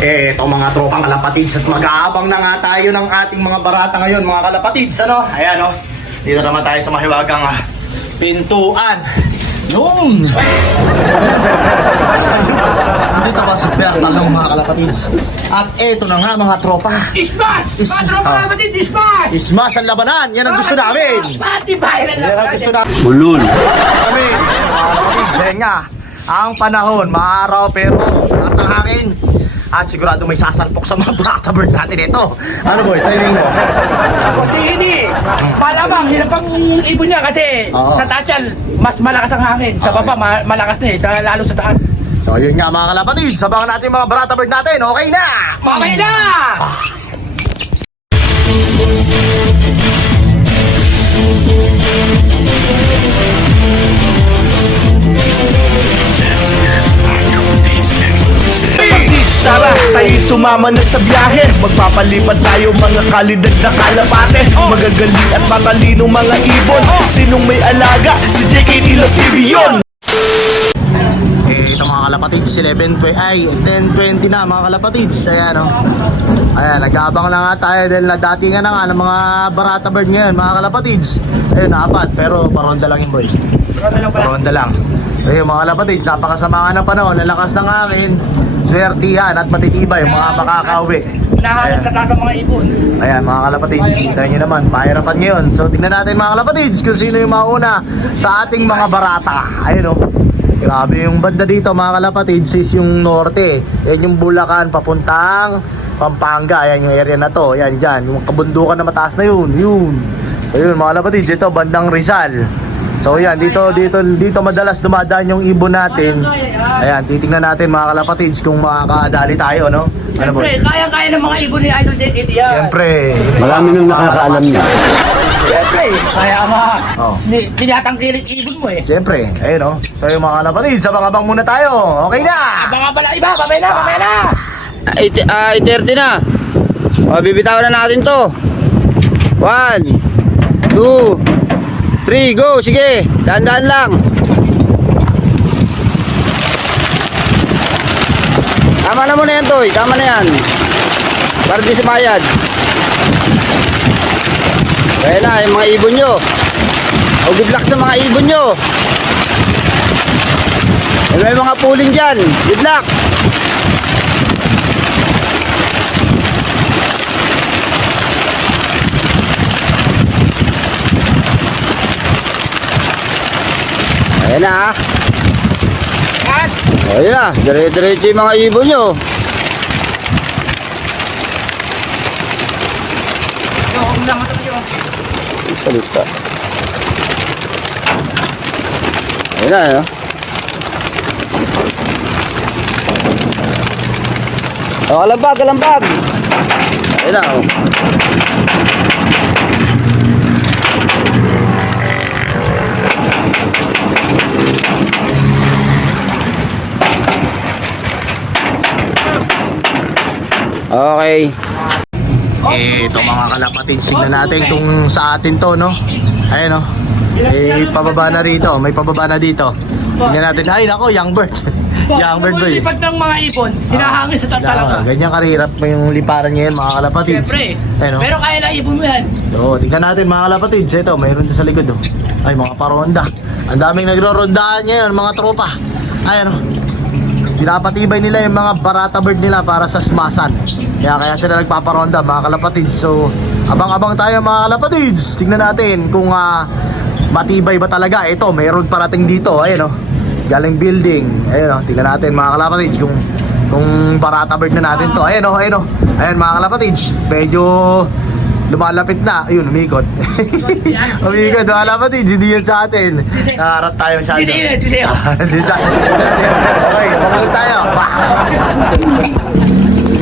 Eto mga tropang kalapatids at mag-aabang na nga tayo ng ating mga barata ngayon mga kalapatids, ano? Ayan, oh. Dito naman tayo sa mahiwagang pintuan. Noon! Dito pa si Bertalong mga kalapatids. At eto na nga mga tropa. Ismas! Mga tropa kalapatids, ismas! Ismas ang labanan! Yan ang gusto namin! Pati bahay na Yan ang lang. gusto namin! Bulol. Kami, mga kalapatids, yan nga. Ang panahon, maaraw pero nasa hangin. At sigurado may sasalpok sa mga black bird natin ito. Ano boy, timing mo? Kasi hindi. Malamang, sila pang ibon niya kasi Oo. sa Tachal, mas malakas ang hangin. Sa baba, malakas na eh. Lalo sa taas. So yun nga mga kalapatids, sabangan natin mga barata bird natin. Okay na! Mamay na! Tara, tayo sumama na sa biyahe. Magpapalipad tayo mga kalidad na kalapate. Magagaling at matalinong mga ibon. Sinong may alaga? Si JK Tilo TV yun. Ito mga kalapatids, 10:20 na mga kalapatids. Ayan o. Ayan, nag-aabang na nga tayo dahil nadatingan na nga ng mga barata bird ngayon mga kalapatids. Ayun, apat, pero paronda lang yun boy. Paronda lang. Ayun mga kalapatids, napakasama nga ng panahon, lalakas ng hangin. Swertihan at matitibay mga makakauwi. Nahanap sa taas ang mga ibon. Ayan mga kalapatids, kita nyo naman, pahirapan ngayon. So tingnan natin mga kalapatids kung sino yung mauna sa ating mga barata. Ayun o. Grabe yung banda dito mga kalapatids is yung norte. Yan yung Bulacan papuntang Pampanga. Ayan yung area na to. Ayan dyan. Yung kabundukan na mataas na yun. Yun. Ayun mga kalapatids, ito bandang Rizal. So yan, dito madalas dumadaan yung ibon natin. Ayan, titingnan natin mga kalapatids kung makakadali tayo, no? Ano boy? Siyempre, kaya-kaya ng mga ibon ni Idol JK yan. Siyempre. Marami nang nakakaalam niya. Siyempre, kaya nga. Oh. Tinatangkilik ibon mo eh. Siyempre, ayun o. So yung mga kalapatids, abang-abang muna tayo. Okay na! Abang-abang lang iba, mamay na, mamay na. 30 na. O, bibitawan na natin to. 1, 2, 3, go! Sige! Dahan-dahan lang. Tama na muna yan, Toy. Tama na yan. Para di sumayad. Kaya na, yung mga ibon nyo. O, good luck sa mga ibon nyo. May mga pulin dyan. Good luck. Ayan na. Yan. Ayan na. Dire-diretso yung mga ibon nyo. Yung lang ito yun. Salita. Ayan na. Ayan. O, kalambag, kalambag. Ayan na. O. Okay. Ito mga kalapatids, tignan natin kung sa atin to, no? Ayun, no? Eh, pababa na rito, may pababa na dito. Tignan natin, ay nako, young bird. Young bird boy. Lipat ng mga ibon, hinahangin sa taas talaga. Ganyan karihirap mo yung liparan ngayon mga kalapatids. Siyempre. Ayun, no? Pero kaya na ibon mo yan. So, tignan natin mga kalapatids. Ito, mayroon din sa likod, oh. Ay, mga paronda. Ang daming nagro-rondaan ngayon, mga tropa. Ayun, no? Pinapatibay nila yung mga barata bird nila para sa smasan. Kaya sila nagpaparonda mga kalapatids. So abang-abang tayo mga kalapatids. Tingnan natin kung matibay ba talaga. Ito mayroon parating dito. Ayun o. Galing building. Ayun o. Tingnan natin mga kalapatids kung barata bird na natin to. Ayun o. Ayun o. Ayun mga kalapatids. Medyo lumalapit na. Ayun, umikot. Umikot, mga kalapatids. Hindi yan sa atin. Nakaharap tayo masyado. Hindi yun. Hindi sa atin. Okay, mamunod tayo.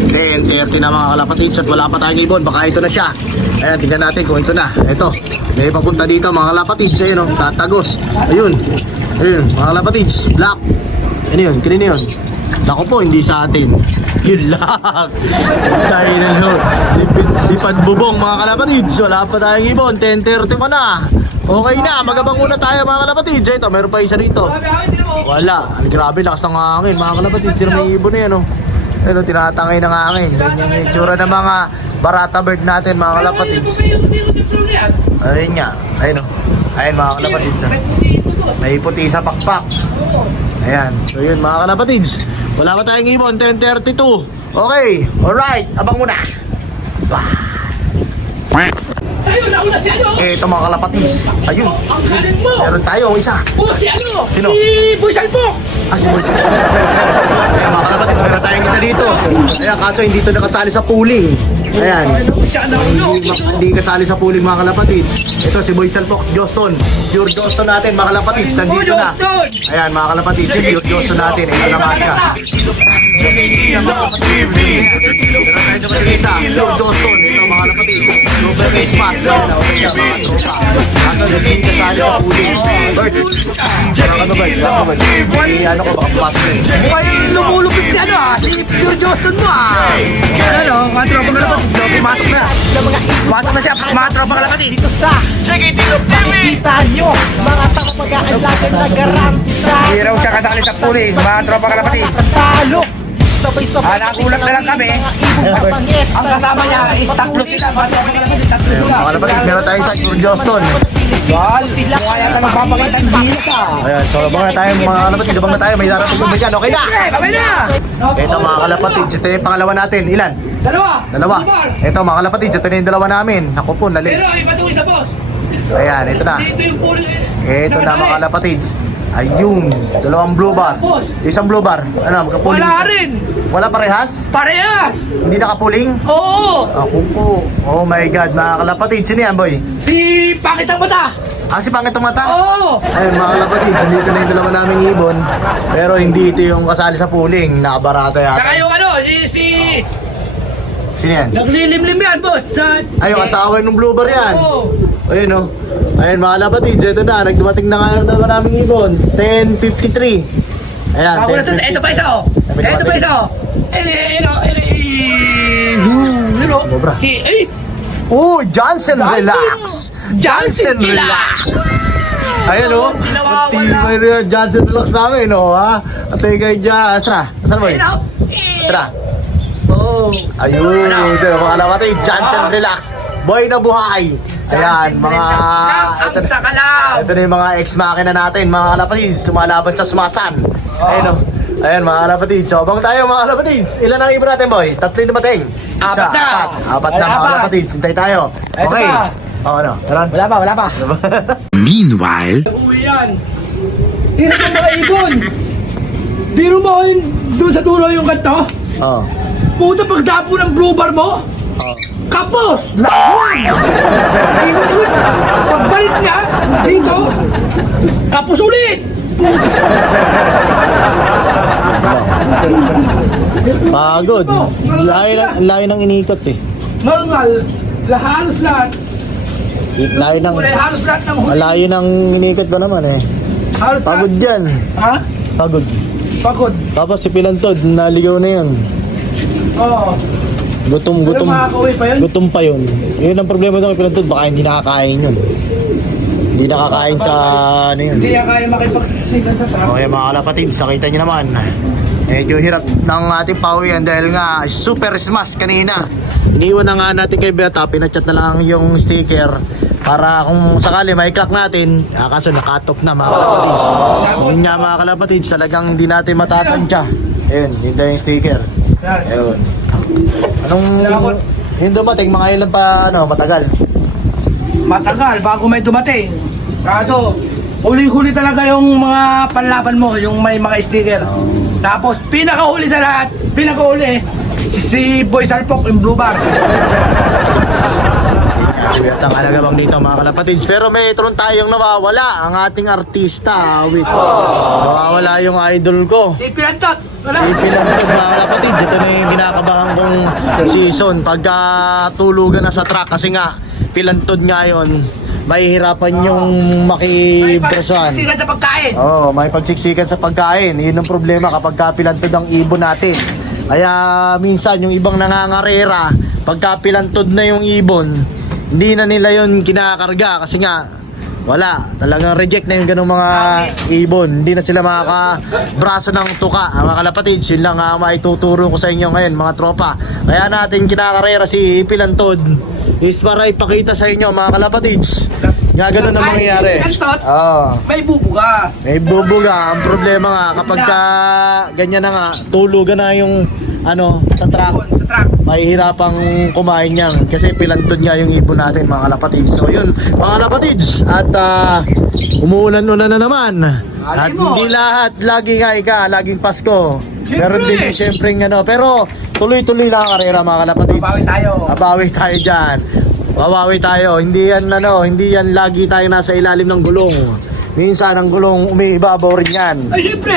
10:30 na mga kalapatids at wala pa tayong ibon. Baka ito na siya. Ayan, tingnan natin kung ito na. Ito. May papunta dito mga kalapatids. Ayun o, tatagos. Ayun. Ayun, mga kalapatids. Black. Ano yun? Kanina yun? Naku po, hindi sa atin. Yun lang. Dahil na lipad bubong mga kalapatids. Wala pa tayong ibon. 10:30 pa na. Okay na, magabang muna tayo mga kalapatids. Ito, meron pa isa rito. Wala. Ang grabe, lakas ng hangin mga kalapatids. Sino may ibon na yan, oh. Ayun, tinatangay ng hangin. Ganyan yung itsura ng mga barata bird natin, mga kalapatids. Ayun nga. Ayun o. Ayun mga kalapatids. May puti sa pakpak. Ayan. So yun mga kalapatids. Wala pa tayong ibon. 10:32. Okay. Alright. Abang muna. Sa'yo, nauna si ano? Ito mga kalapatids. Ayun. Ang kanin mo! Meron tayo isa. Si ano? Sino? Si Boy Salpok! Si Boy. Ayan mga kalapatids. Meron tayong isa dito. Ayan kaso hindi ito nakasali sa pooling. Ayan. Ano siya nauna? Hindi kasali sa pooling mga kalapatids. Ito si Boy Salpok, Joston. Pure Joston natin mga kalapatids. Nandito na. Ayan mga kalapatids, yung pure Joston natin. Ito naman siya. TV. Ito pure Joston. Ito mga kalapatids. Super Christmas. Kaso hindi kasali sa pooling. Bird. Ano ba? Ano ko baka pumasok yun. Mukhang yung lumulupit si ano si Pure Johnston mo Ano, mga tropang kalapatid, pumasok na. Pumasok na siya, mga tropang kalapatid. Dito sa makikita nyo mga tao mag-aalaga nag-arampisa. Hindi raw siya kasali sa puling, mga tropang kalapatid. Talo sabay-sabay Nagulat na lang kami. Ang kasama niya is tatlo sila, mga tropang kalapatid, tatlo Ayun, sila. mga kalapatids, meron tayong sa pure Joston. Wal, mukha yata magpapakita ng dila ka. Ayan, so abang na tayo mga kalapatids. Abang na tayo, may darating ba dyan? Okay na! Okay na! Ito mga kalapatids, ito yung pangalawa natin. Ilan? Dalawa. Ito mga kalapatids, ito na yung dalawa namin. Ako po, nali. Pero iba ito isa, boss. Ayan, ito na. Dito yung puling. Ito na mga kalapatids. Ayun, dalawang blue bar. Isang blue bar. Ano, magkapuling? Wala rin. Wala parehas? Parehas. Hindi nakapuling? Oo. Ako po. Oh my God, mga kalapatids. Sino yan, boy? Si Pangit ang Mata. Si Pangit ang Mata? Oo. Ayun mga kalapatids, nandito na yung dalawa naming ibon. Pero hindi ito yung kasali sa puling. Nakabarata yata. Saka yung ano, si Sino yan? naglilimlim yan, boss. Ay, yung asawa ng blue bar yan. Oo. Ayun o. Ayun mga kalapatids, ito na. Nagdumating na nga naman naming ibon. 10:53. Ayan, Ako na ito, ito pa ito. Ito pa ito. Sobra. Oh, Johnson Relax! Johnson Relax! Ayun o. Tinawawala. Tibay rin ang Johnson Relax namin o ha. At kay dyan. Asra. Asan mo yun? Asra. Oh. Ayun. Ito mga kalapatids, Johnson Relax. Boy na buhay. Ayan, mga... Ang sakalam. Ito na yung mga ex-makina natin, mga kalapatids, lumalaban sa sumasan. Ayun o. Ayan, mga kalapatids. So, abang tayo, mga kalapatids. Ilan ang ibon natin, boy? Tatlo yung dumating. Apat na. Apat na, mga kalapatids. Hintay tayo. Eto Okay. pa. Ano? Meron? Wala pa. Meanwhile, Uwi yan. Hirap ang mga ibon. Biro mo yun doon sa dulo yung kanto. Oo. Puta pagdapo ng blue bar mo. Kapos! Lawan! Ikot-ikot! Pagbalik niya, dito, kapos ulit! Pagod. Layo ng inikot eh. Normal, halos lahat. Layo ng... Halos lahat ng huli. Malayo ng inikot ba naman eh. Halos Pagod lahat. dyan. Ha? Pagod. Pagod. Tapos si Pilantod, naligaw na yun. Oo. Gutom. Pero makakauwi pa yun? Gutom pa yun. Yun ang problema ng Pilantod, baka hindi nakakain yun. Hindi nakakain sa ano yun. Hindi niya kaya makipagsigan sa truck. Okay mga kalapatids, nakita nyo naman. Medyo hirap ng ating pauwian dahil nga super smash kanina. Iniwan na nga natin kay Beta, pinachat na lang yung sticker para kung sakali may clock natin. Kaso nakatop na mga kalapatids. Yun nga mga kalapatids, talagang hindi natin matatansya. Ayun, yun na yung sticker. Ayun. Anong yung dumating, mga ilan pa matagal? Matagal bago may dumating. Kaso, huli-huli talaga yung mga panlaban mo, yung may mga sticker. Tapos, pinakahuli sa lahat, si Boy Salpok, yung blue bar. At ang alagabang dito mga kalapatids. Pero may tron tayong nawawala. Ang ating artista. Wait. Nawawala yung idol ko. Si Pirantot, wala. Si Pinantod mga kalapatids. Ito na yung kinakabahan kong season. Pagka tulugan na sa track. Kasi nga, Pilantod nga yun. Mahihirapan yung makibrosan. Sikat sa pagkain. Oo, may pagsiksikan sa pagkain. Yun ang problema kapag Pilantod ang ibon natin. Kaya minsan yung ibang nangangarera, pagka Pilantod na yung ibon, hindi na nila yun kinakarga kasi nga wala. Talagang reject na yung ganung mga ibon. Hindi na sila makakabraso ng tuka. Mga kalapatids, yun lang maituturo ko sa inyo ngayon, mga tropa. Kaya natin kinakarera si Pilantod is para ipakita sa inyo, mga kalapatids. Nga ganun ang mangyayari. May bubuga. May bubuga. Ang problema nga, kapag ganyan na nga, tulugan na yung sa truck. Sa truck. Mahihirapang kumain yan kasi pilantod nga yung ibon natin, mga kalapatids. So yun, mga kalapatids, at umuulan-ulan na naman. At mo. hindi lahat lagi nga laging Pasko. Siyempre. Meron din siyempre pero tuloy-tuloy lang ang karera, mga kalapatids. Babawi tayo. Babawi tayo dyan. Babawi tayo. Hindi yan lagi tayo nasa ilalim ng gulong. Minsan ang gulong umiibabaw rin yan. Ay, siyempre,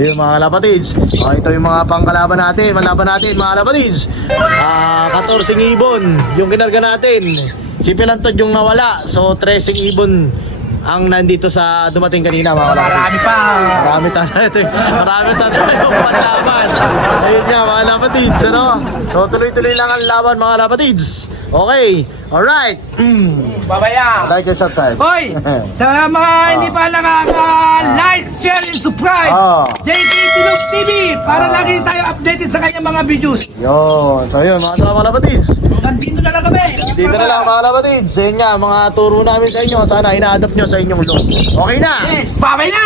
Yung mga kalapatids. Ito yung mga pangkalaban natin. Malaban natin, mga kalapatids. 14 ibon yung kinarga natin. Si Pilantod yung nawala. So 13 ibon ang nandito sa dumating kanina, mga kalapatids. Marami pa. Marami tayo yung panlaban. Ayun nga, mga kalapatids. So tuloy-tuloy lang ang laban, mga kalapatids. Okay, alright. Babaya. Like and subscribe. Hoy, sa mga hindi pa nakaka-like, share, and subscribe, JK Tilog TV, para lagi tayo updated sa kanyang mga videos. Yun. So yun, mga kalapatids. Hanggang dito na lang kami. Dito na lang, mga kalapatids. Yun nga, mga turo namin sa inyo. Sana ina-adapt nyo sa inyong look. Okay na? Yes, babay na!